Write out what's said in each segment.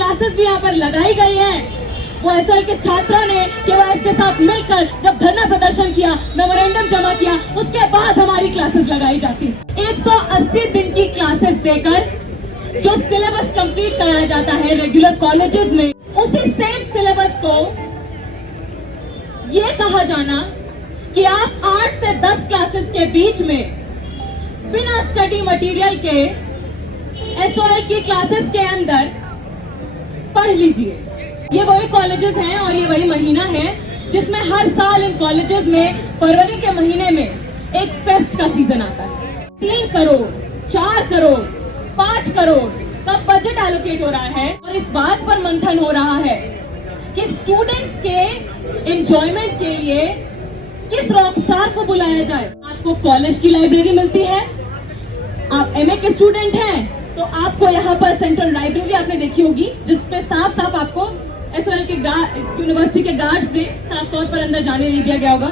Classes भी यहाँ पर लगाई गई हैं। वो एसओएल के छात्रों ने केवाईएस के साथ मिलकर जब धरना प्रदर्शन किया, मेमोरेंडम जमा किया, उसके बाद हमारी क्लासेस लगाई जाती। 180 दिन की क्लासेस देकर जो सिलेबस कंप्लीट कराया जाता है रेगुलर कॉलेजेस में, उसी सेम सिलेबस को ये कहा जाना कि आप 8 से 10 क्लासेस के बीच में बिना स्टडी मटेरियल के एसओएल की क्लासेस के अंदर पढ़ लीजिए। ये वही कॉलेजेस हैं और ये वही महीना है जिसमें हर साल इन कॉलेजेस में फरवरी के महीने में एक फेस्ट का सीजन आता है। 3 करोड़, 4 करोड़, 5 करोड़ का बजट एलोकेट हो रहा है और इस बात पर मंथन हो रहा है कि स्टूडेंट्स के एंजॉयमेंट के लिए किस रॉकस्टार को बुलाया जाए। आपको कॉलेज की लाइब्रेरी मिलती है, आप एमए के स्टूडेंट हैं तो आपको यहाँ पर सेंट्रल लाइब्रेरी आपने देखी होगी जिसपे साफ साफ आपको एसओएल के यूनिवर्सिटी के गार्ड से साफ तौर पर अंदर जाने नहीं दिया गया होगा।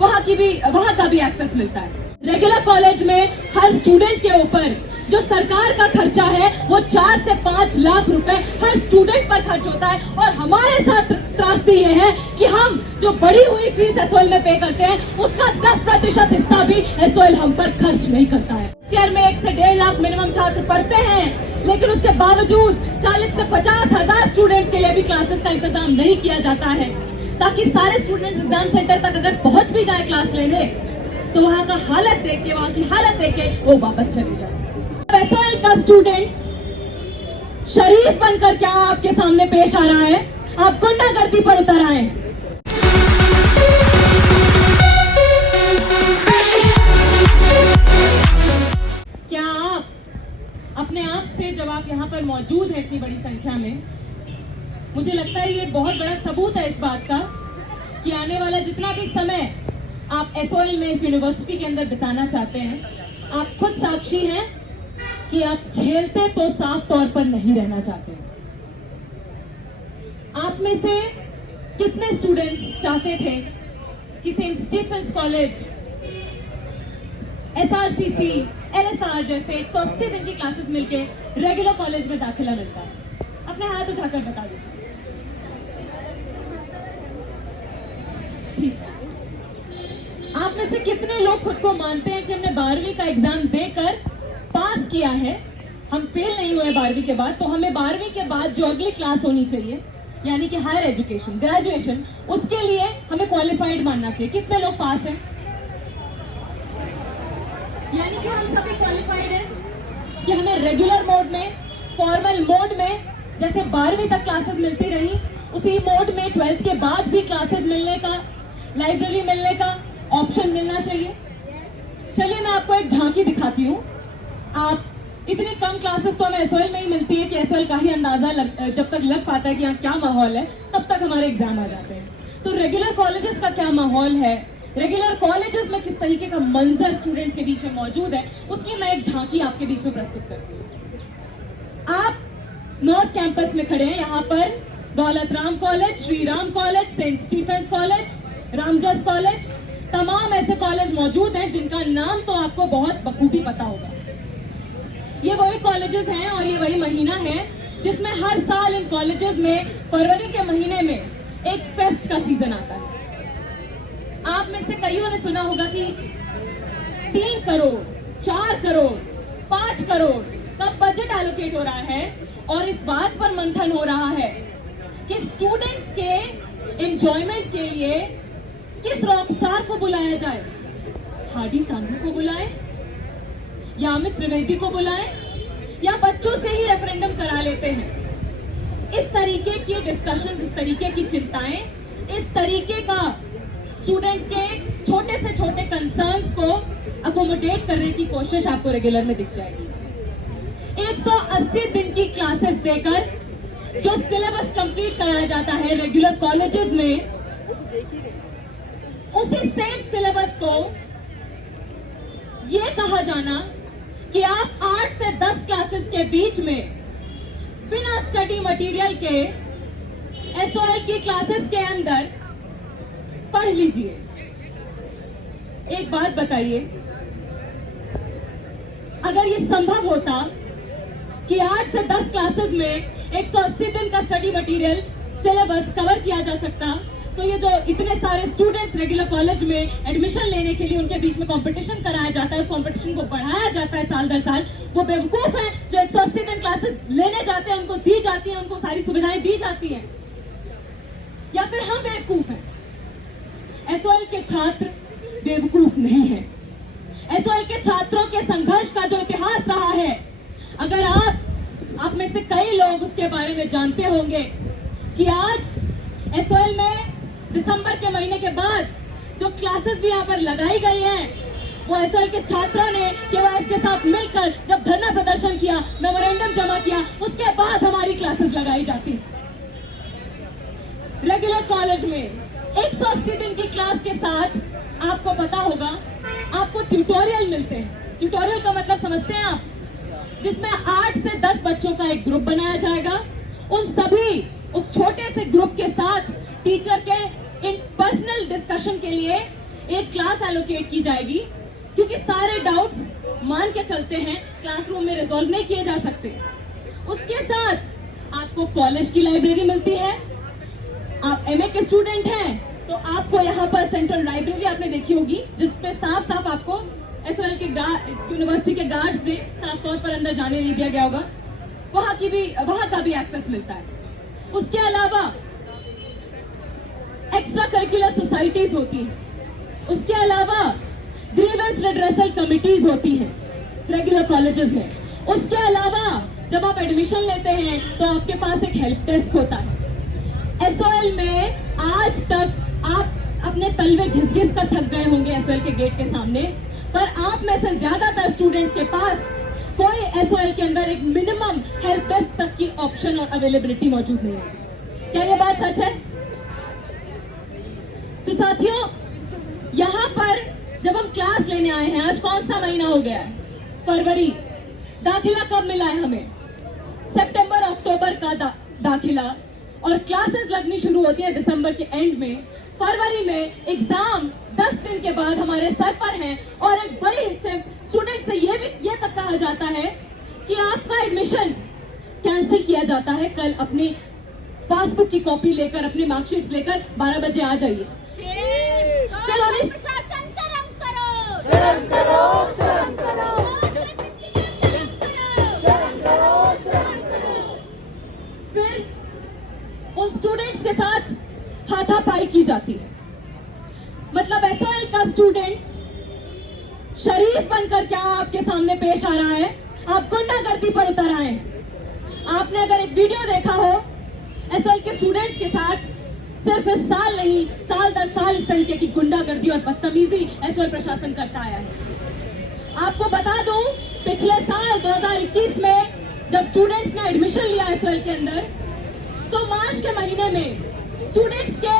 वहाँ का भी एक्सेस मिलता है। रेगुलर कॉलेज में हर स्टूडेंट के ऊपर जो सरकार का खर्चा है वो 4 से 5 लाख रुपए हर स्टूडेंट पर खर्च होता है और हमारे साथ त्रासदी ये है कि हम जो बढ़ी हुई फीस एसओएल में पे करते हैं उसका 10% हिस्सा भी एसओएल हम पर खर्च नहीं करता है। शहर में 1 से 1.5 लाख मिनिमम छात्र पढ़ते हैं, लेकिन उसके बावजूद 40 से 50 हजार स्टूडेंट्स के लिए भी क्लासेस का इंतजाम नहीं किया जाता है ताकि सारे स्टूडेंट्स एग्जाम सेंटर तक अगर पहुंच भी जाए क्लास लेने तो वहाँ की हालत देख के वो वापस चले जाए। एसओएल का स्टूडेंट शरीफ बनकर क्या आपके सामने पेश आ रहा है, आप गुंडागर्दी पर उतर आए। क्या आप अपने आप से, जब आप यहाँ पर मौजूद हैं इतनी बड़ी संख्या में, मुझे लगता है ये बहुत बड़ा सबूत है इस बात का कि आने वाला जितना भी समय आप एसओएल में इस यूनिवर्सिटी के अंदर बिताना चाहते हैं, आप खुद साक्षी हैं कि आप झेलते तो साफ तौर पर नहीं रहना चाहते। आप में से कितने स्टूडेंट्स चाहते थे कि Saint Stephen's college, SRCC, LSR जैसे 180 दिन की क्लासेस मिलके रेगुलर कॉलेज में दाखिला मिलता है? अपने हाथ उठाकर बता दीजिए। ठीक। आप में से कितने लोग खुद को मानते हैं कि हमने 12वीं का एग्जाम देकर पास किया है, हम फेल नहीं हुए 12वीं के बाद, तो हमें 12वीं के बाद जो अगली क्लास होनी चाहिए यानी कि हायर एजुकेशन, ग्रेजुएशन, उसके लिए हमें क्वालिफाइड मानना चाहिए। कितने लोग पास हैं? यानी कि हम सभी क्वालिफाइड हैं कि हमें रेगुलर मोड में, फॉर्मल मोड में जैसे 12वीं तक क्लासेस मिलती रही, उसी मोड में 12th के बाद भी क्लासेस मिलने का, लाइब्रेरी मिलने का ऑप्शन मिलना चाहिए। चलिए मैं आपको एक झांकी दिखाती हूँ। आप इतनी कम क्लासेस तो हमें एसओएल में ही मिलती है कि एसओएल का ही अंदाजा जब तक लग पाता है कि यहाँ क्या माहौल है, तब तक हमारे एग्जाम आ जाते हैं। तो रेगुलर कॉलेजेस का क्या माहौल है, रेगुलर कॉलेजेस में किस तरीके का मंजर स्टूडेंट्स के बीच में मौजूद है, उसकी मैं एक झांकी आपके बीच में प्रस्तुत करती हूँ। आप नॉर्थ कैंपस में खड़े हैं। यहाँ पर Daulat Ram college, Shri Ram college, Saint Stephen's college, Ramjas college, तमाम ऐसे कॉलेज मौजूद हैं जिनका नाम तो आपको बहुत बखूबी पता होगा। ये वही कॉलेजेस हैं और ये वही महीना है जिसमें हर साल इन कॉलेजेस में फरवरी के महीने में एक फेस्ट का सीजन आता है। आप में से कईयों ने सुना होगा कि 3 करोड़, 4 करोड़, 5 करोड़ का बजट एलोकेट हो रहा है और इस बात पर मंथन हो रहा है कि स्टूडेंट्स के एंजॉयमेंट के लिए किस रॉकस्टार को बुलाया जाए। हार्डी सांघवी को बुलाएं या अमित त्रिवेदी को बुलाएं या बच्चों से ही रेफरेंडम करा लेते हैं। इस तरीके की डिस्कशन, इस तरीके की चिंताएं, इस तरीके का स्टूडेंट्स के छोटे से छोटे कंसर्न्स को अकोमोडेट करने की कोशिश आपको रेगुलर में दिख जाएगी। 180 दिन की क्लासेस देकर जो सिलेबस कंप्लीट कराया जाता है रेगुलर कॉलेजेस में, उसी सेम सिलेबस को ये कहा जाना कि आप 8 से 10 क्लासेस के बीच में बिना स्टडी मटेरियल के एसओएल की क्लासेस के अंदर पढ़ लीजिए। एक बात बताइए, अगर ये संभव होता कि 8 से 10 क्लासेस में 180 दिन का स्टडी मटेरियल सिलेबस कवर किया जा सकता, तो ये जो इतने सारे स्टूडेंट्स रेगुलर कॉलेज में एडमिशन लेने के लिए उनके बीच में कंपटीशन कराया जाता है, उस कंपटीशन को बढ़ाया जाता है साल दर साल, वो बेवकूफ हैं जो 180 दिन क्लासेस लेने जाते हैं, उनको दी जाती है, उनको सारी सुविधाएं दी जाती हैं, या फिर हम बेवकूफ हैं? एसओएल के छात्र बेवकूफ नहीं है। एसओएल के छात्रों के संघर्ष का जो इतिहास रहा है, अगर आप में से कई लोग उसके बारे में जानते होंगे कि आज एसओएल में दिसंबर के महीने के बाद जो क्लासेस भी यहाँ पर लगाई गई हैं, वो एसओएल के छात्रों ने केवाईएस के साथ मिलकर जब धरना प्रदर्शन किया, मेमोरेंडम जमा किया, उसके बाद हमारी क्लासेस लगाई जाती। रेगुलर कॉलेज में 180 दिन की क्लास के साथ आपको पता होगा आपको ट्यूटोरियल मिलते हैं। ट्यूटोरियल का मतलब समझते हैं आप? जिसमें 8 से 10 बच्चों का एक ग्रुप बनाया जाएगा, उन सभी उस छोटे से ग्रुप के साथ टीचर के इन पर्सनल डिस्कशन के लिए एक क्लास एलोकेट की जाएगी, क्योंकि सारे डाउट्स मान के चलते हैं क्लासरूम में रिजॉल्व नहीं किए जा सकते। उसके साथ आपको कॉलेज की लाइब्रेरी मिलती है। आप एमए के स्टूडेंट हैं तो आपको यहाँ पर सेंट्रल लाइब्रेरी आपने देखी होगी, जिसपे साफ साफ आपको एसओएल के यूनिवर्सिटी के गार्ड से साफ तौर पर अंदर जाने नहीं दिया गया होगा, वहां का भी एक्सेस मिलता है। उसके अलावा एक्स्ट्रा करिकुलर सोसाइटीज होती हैं, उसके अलावा ग्रीवेंस रिड्रेसल कमिटीज होती हैं रेगुलर कॉलेजेस में। उसके अलावा जब आप एडमिशन लेते हैं तो आपके पास एक हेल्प डेस्क होता है। एसओएल में आज तक आप अपने तलवे घिस घिस कर थक गए होंगे एसओएल के गेट के सामने, पर आप में से ज्यादातर स्टूडेंट्स के पास कोई एसओएल के अंदर एक मिनिमम हेल्प डेस्क तक की ऑप्शन और अवेलेबिलिटी मौजूद नहीं है। क्या ये बात सच है? तो साथियों, यहाँ पर जब हम क्लास लेने आए हैं, आज कौन सा महीना हो गया है? फरवरी। दाखिला कब मिला है हमें? सितंबर अक्टूबर का दाखिला, और क्लासेस लगनी शुरू होती है दिसंबर के एंड में। फरवरी में एग्जाम 10 दिन के बाद हमारे सर पर हैं, और एक बड़े हिस्से स्टूडेंट से ये तक कहा जाता है कि आपका एडमिशन कैंसिल किया जाता है, कल अपनी पासबुक की कॉपी लेकर, अपनी मार्कशीट लेकर 12 बजे आ जाइए। फिर उन स्टूडेंट्स के साथ हाथापाई की जाती है। मतलब एसओएल का स्टूडेंट शरीफ बनकर क्या आपके सामने पेश आ रहा है? आप गुंडागर्दी पर उतर आए हैं। आपने अगर एक वीडियो देखा हो एसओएल के स्टूडेंट्स के साथ, सिर्फ इस साल नहीं, साल दर साल इस तरीके की गुंडागर्दी और बदतमीजी एसओएल प्रशासन करता आया है। आपको बता दूं, पिछले साल 2021 में जब स्टूडेंट्स ने एडमिशन लिया एसओएल के अंदर, तो मार्च के महीने में स्टूडेंट्स के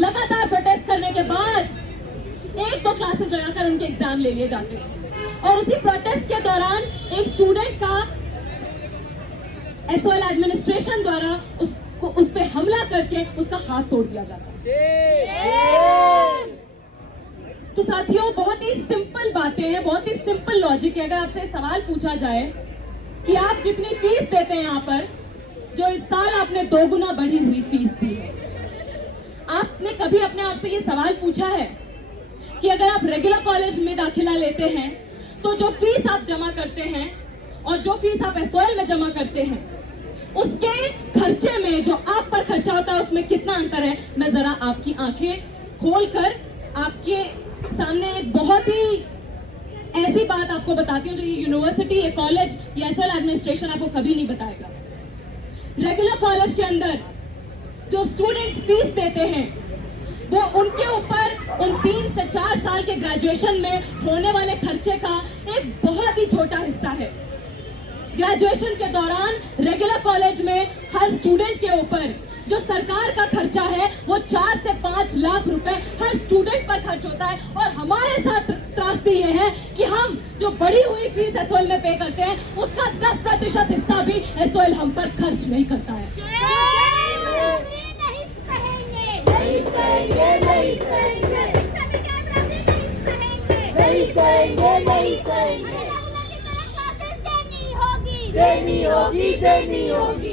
लगातार प्रोटेस्ट करने के बाद 1-2 क्लासेस लगाकर उनके एग्जाम ले लिए जाते हैं, और उसी प्रोटेस्ट के दौरान एक स्टूडेंट का एसओएल एडमिनिस्ट्रेशन द्वारा उस पे हमला करके उसका हाथ तोड़ दिया जाता है। तो साथियों, बहुत ही सिंपल बातें हैं, बहुत ही सिंपल लॉजिक है। अगर आपसे सवाल पूछा जाए कि आप जितनी फीस देते हैं यहाँ पर, जो इस साल आपने 2 गुना बढ़ी हुई फीस दी है, आपने कभी अपने आप से ये सवाल पूछा है कि अगर आप रेगुलर कॉलेज में दाखिला लेते हैं तो जो फीस आप जमा करते हैं और जो फीस आप एसओएल में जमा करते हैं, उसके खर्चे में जो आप पर खर्चा होता है उसमें कितना अंतर है? मैं जरा आपकी आंखें खोलकर आपके सामने एक बहुत ही ऐसी बात आपको बताती हूँ जो ये यूनिवर्सिटी, ये कॉलेज, ये एसओएल एडमिनिस्ट्रेशन आपको कभी नहीं बताएगा। रेगुलर कॉलेज के अंदर जो स्टूडेंट्स फीस देते हैं, वो उनके ऊपर उन 3 से 4 साल के ग्रेजुएशन में होने वाले खर्चे का एक बहुत ही छोटा हिस्सा है। ग्रेजुएशन के दौरान रेगुलर कॉलेज में हर स्टूडेंट के ऊपर जो सरकार का खर्चा है वो 4 से 5 लाख रुपए हर स्टूडेंट पर खर्च होता है, और हमारे साथ त्रासदी ये है कि हम जो बढ़ी हुई फीस एसओएल में पे करते हैं उसका 10% हिस्सा भी एसओएल हम पर खर्च नहीं करता है। देनी होगी, देनी होगी।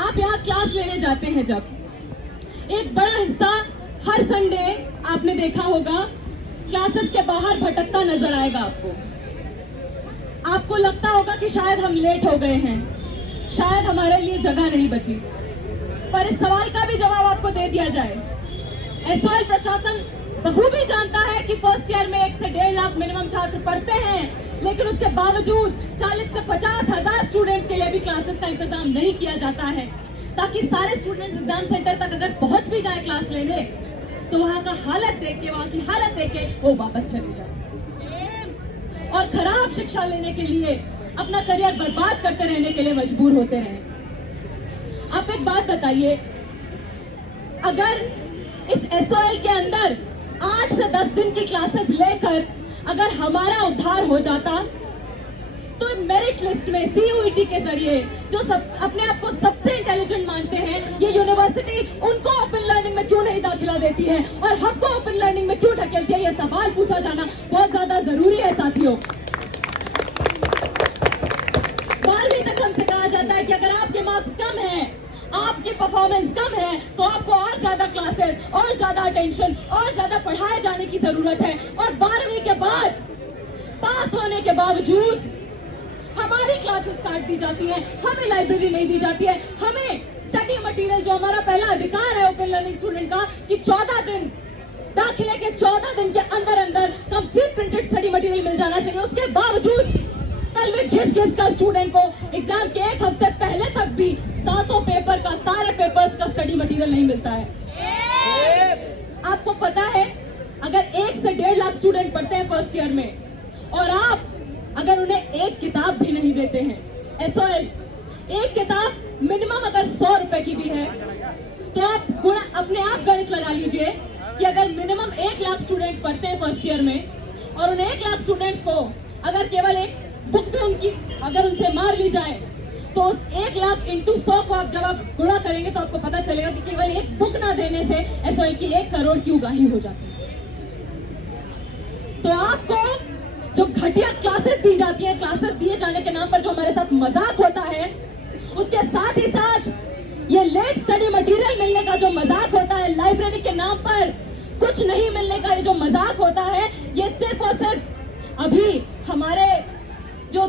आप यहाँ क्लास लेने जाते हैं जब, एक बड़ा हिस्सा हर संडे आपने देखा होगा क्लासेस के बाहर भटकता नजर आएगा आपको। आपको लगता होगा कि शायद हम लेट हो गए हैं, शायद हमारे लिए जगह नहीं बची। पर इस सवाल का भी जवाब आपको दे दिया जाए। एसओएल प्रशासन बखूबी जानता है कि फर्स्ट ईयर में 1 से 1.5 लाख मिनिमम छात्र पढ़ते हैं, लेकिन उसके बावजूद 40 से 50 हजार स्टूडेंट्स के लिए भी क्लासेस का इंतजाम नहीं किया जाता है, ताकि सारे स्टूडेंट्स एग्जाम सेंटर तक अगर पहुंच भी जाए क्लास लेने तो वहां का हालत देख के, वहां की हालत देख के वो वापस चले जाए और खराब शिक्षा लेने के लिए अपना करियर बर्बाद करते रहने के लिए मजबूर होते रहे। आप एक बात बताइए, अगर इस एसओएल के अंदर 8 से 10 दिन की क्लासेस लेकर अगर हमारा उद्धार हो जाता तो मेरिट लिस्ट में सीयूईटी के जरिए जो अपने आप को सबसे इंटेलिजेंट मानते हैं, ये यूनिवर्सिटी उनको ओपन लर्निंग में क्यों नहीं दाखिला देती है और हमको ओपन लर्निंग में क्यों ढकेलती है, ये सवाल पूछा जाना बहुत ज्यादा जरूरी है साथियों। 12वीं तक हमसे कहा जाता है कि अगर आपके मार्क्स कम हैं, आपकी परफॉर्मेंस कम है, तो आपको और ज्यादा क्लासेस, और ज्यादा अटेंशन, और ज्यादा पढ़ाए जाने की जरूरत है। और 12वीं के बाद पास होने के बावजूद हमारी क्लासेस काट दी जाती है, हमें लाइब्रेरी नहीं दी जाती है, हमें स्टडी मटेरियल जो हमारा पहला अधिकार है ओपन लर्निंग स्टूडेंट का कि 14 दिन दाखिले के 14 दिन के अंदर अंदर कंप्लीट प्रिंटेड स्टडी मटेरियल मिल जाना चाहिए। उसके बावजूद कल भी घिस का स्टूडेंट को एग्जाम के 1 हफ्ते पहले तक भी सारे पेपर्स का स्टडी मटेरियल नहीं मिलता है। आपको पता है, अगर 1 से 1.5 लाख स्टूडेंट पढ़ते हैं फर्स्ट ईयर में और आप अगर उन्हें एक किताब भी नहीं देते हैं, एसओएल एक किताब मिनिमम अगर 100 रुपए की भी है, तो आप अपने आप गणित लगा लीजिए कि अगर मिनिमम 1 लाख स्टूडेंट्स पढ़ते हैं फर्स्ट ईयर में और उन 1 लाख स्टूडेंट्स को अगर केवल एक बुक भी उनकी अगर उनसे मार ली जाए, तो उस 1 लाख इंटू 100 को आप जब आप गुणा करेंगे तो आपको पता चलेगा कि केवल एक बुक ना देने से एसओएल की 1 करोड़ की उगाही हो जाती है। तो आपको जो घटिया क्लासेस दी जाती है, क्लासेस दिए जाने के नाम पर जो हमारे साथ मजाक होता है, उसके साथ ही साथ ये लेट स्टडी मटेरियल मिलने का जो मजाक होता है, लाइब्रेरी के नाम पर कुछ नहीं मिलने का ये जो मजाक होता है, ये सिर्फ और सिर्फ अभी हमारे जो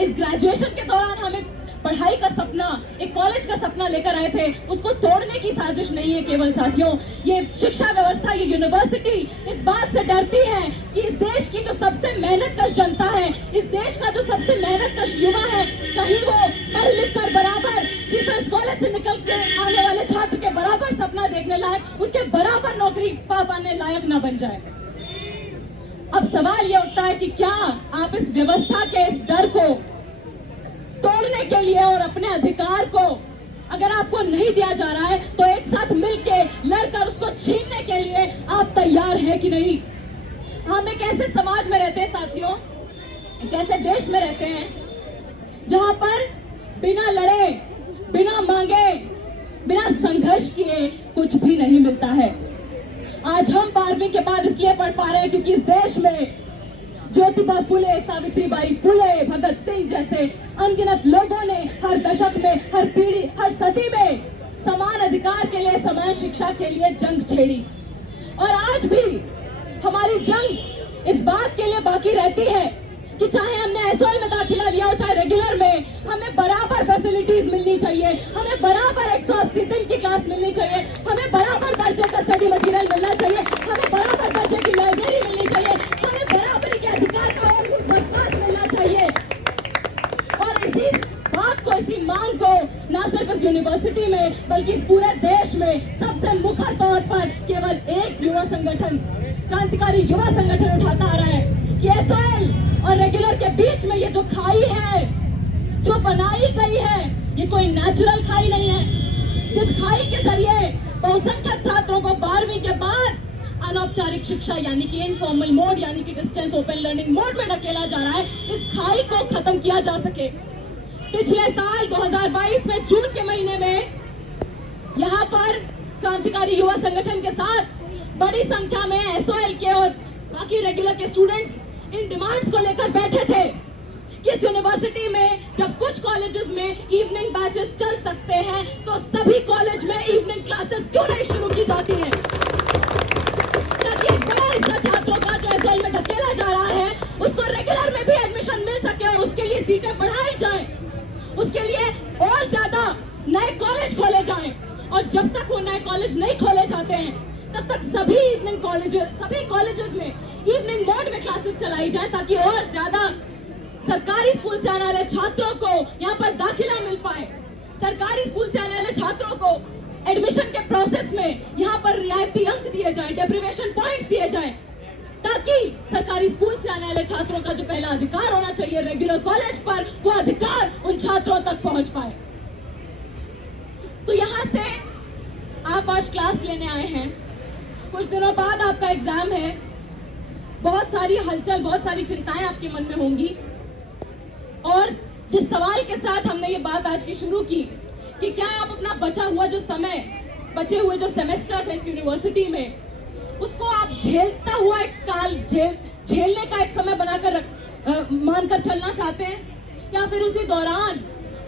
इस ग्रेजुएशन के दौरान हमें पढ़ाई का सपना, एक कॉलेज का सपना लेकर आए थे, उसको तोड़ने की साजिश नहीं है केवल साथियों। ये शिक्षा व्यवस्था, ये यूनिवर्सिटी इस बात से डरती है कि इस देश की जो सबसे मेहनतकश जनता है, इस देश का जो सबसे मेहनतकश युवा है, कहीं वो पढ़ लिख कर बराबर सीफेल्स कॉलेज से निकल के आने वाले छात्र के बराबर सपना देखने लायक, उसके बराबर नौकरी पाने लायक न बन जाए। अब सवाल ये उठता है कि क्या आप इस व्यवस्था के इस डर को तोड़ने के लिए और अपने अधिकार को अगर आपको नहीं दिया जा रहा है तो एक साथ मिलके लड़कर उसको छीनने के लिए आप तैयार हैं कि नहीं? हम एक ऐसे समाज में रहते हैं साथियों, एक ऐसे देश में रहते हैं जहां पर बिना लड़े, बिना मांगे, बिना संघर्ष किए कुछ भी नहीं मिलता है। आज हम 12वीं के बाद इसलिए पढ़ पा रहे हैं क्योंकि इस देश में ज्योतिबा फुले, सावित्रीबाई फुले, भगत सिंह जैसे अनगिनत लोगों ने हर दशक में, हर पीढ़ी, हर सदी में समान अधिकार के लिए, समान शिक्षा के लिए जंग छेड़ी। और आज भी हमारी जंग इस बात के लिए बाकी रहती है कि चाहे हमने एसओएल में दाखिला लिया हो, चाहे रेगुलर में, हमें बराबर फैसिलिटीज मिलनी चाहिए, हमें बराबर 180 दिन की क्लास मिलनी चाहिए, हमें बराबर दर्जे का स्टडी मटेरियल मिलना चाहिए, हमें बराबर दर्जे की लाइब्रेरी मिलनी चाहिए, हमें बराबरी के अधिकार का और विश्वास मिलना चाहिए। और इसी बात को, इसी मांग को न सिर्फ इस यूनिवर्सिटी में बल्कि इस पूरे देश में सबसे मुखर तौर पर केवल एक युवा संगठन, क्रांतिकारी युवा संगठन उठाता आ रहा है कि एसओएल और रेगुलर के बीच में ये जो खाई है, जो बनाई गई है, ये कोई नेचुरल खाई नहीं है। जिस खाई के जरिए बहुसंख्यक छात्रों को 12वीं के बाद अनौपचारिक शिक्षा यानी कि इनफॉर्मल मोड यानी कि डिस्टेंस ओपन लर्निंग मोड में ढकेला जा रहा है, इस खाई को खत्म किया जा सके। पिछले साल 2022 में जून के महीने में यहाँ पर क्रांतिकारी युवा संगठन के साथ बड़ी संख्या में एसओएल के और बाकी रेगुलर के स्टूडेंट्स इन डिमांड्स को लेकर बैठे थे कि इस यूनिवर्सिटी में जब कुछ कॉलेजेस में इवनिंग बैचेस चल सकते हैं तो सभी कॉलेज में इवनिंग क्लासेस क्यों नहीं शुरू की जाती हैं, ताकि एक बड़ा हिस्सा छात्रों का जो एसओएल में धकेला जा रहा है उसको रेगुलर में भी एडमिशन मिल सके और उसके लिए सीटें बढ़ाई जाएं, उसके लिए और ज्यादा नए कॉलेज खोले जाएं। और जब तक वो नए कॉलेज नहीं खोले जाते हैं तब तक सभी कॉलेजेस में इवनिंग मोड में क्लासेस चलाई जाए, ताकि और ज्यादा सरकारी स्कूल से आने वाले छात्रों को यहाँ पर दाखिला मिल पाए, सरकारी स्कूल से आने वाले छात्रों को एडमिशन के प्रोसेस में यहाँ पर रियायती अंक दिए जाए, डेप्रिवेशन पॉइंट्स दिए जाए, ताकि सरकारी स्कूल से आने वाले छात्रों का जो पहला अधिकार होना चाहिए रेगुलर कॉलेज पर, वो अधिकार उन छात्रों तक पहुंच पाए। तो यहाँ से आप आज क्लास लेने आए हैं, कुछ दिनों बाद आपका एग्जाम है, बहुत सारी हलचल, बहुत सारी चिंताएं आपके मन में होंगी। और जिस सवाल के साथ हमने ये बात आज की शुरू की कि क्या आप अपना बचे हुए जो सेमेस्टर है इस यूनिवर्सिटी में, उसको आप झेलता हुआ एक साल झेलने का एक समय बनाकर मानकर चलना चाहते हैं, या फिर उसी दौरान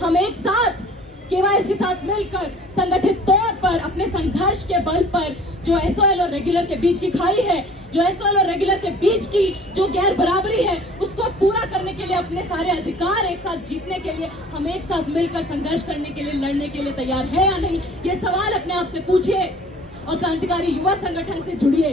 हम एक साथ केवाईसी के साथ मिलकर संगठित तौर पर अपने संघर्ष के बल पर जो एसओएल और रेगुलर के बीच की खाई है, जो एसओएल और रेगुलर के बीच की जो गैर बराबरी है, उसको पूरा करने के लिए, अपने सारे अधिकार एक साथ जीतने के लिए हम एक साथ मिलकर संघर्ष करने के लिए, लड़ने के लिए तैयार है या नहीं, ये सवाल अपने आप से पूछिए और क्रांतिकारी युवा संगठन से जुड़िए।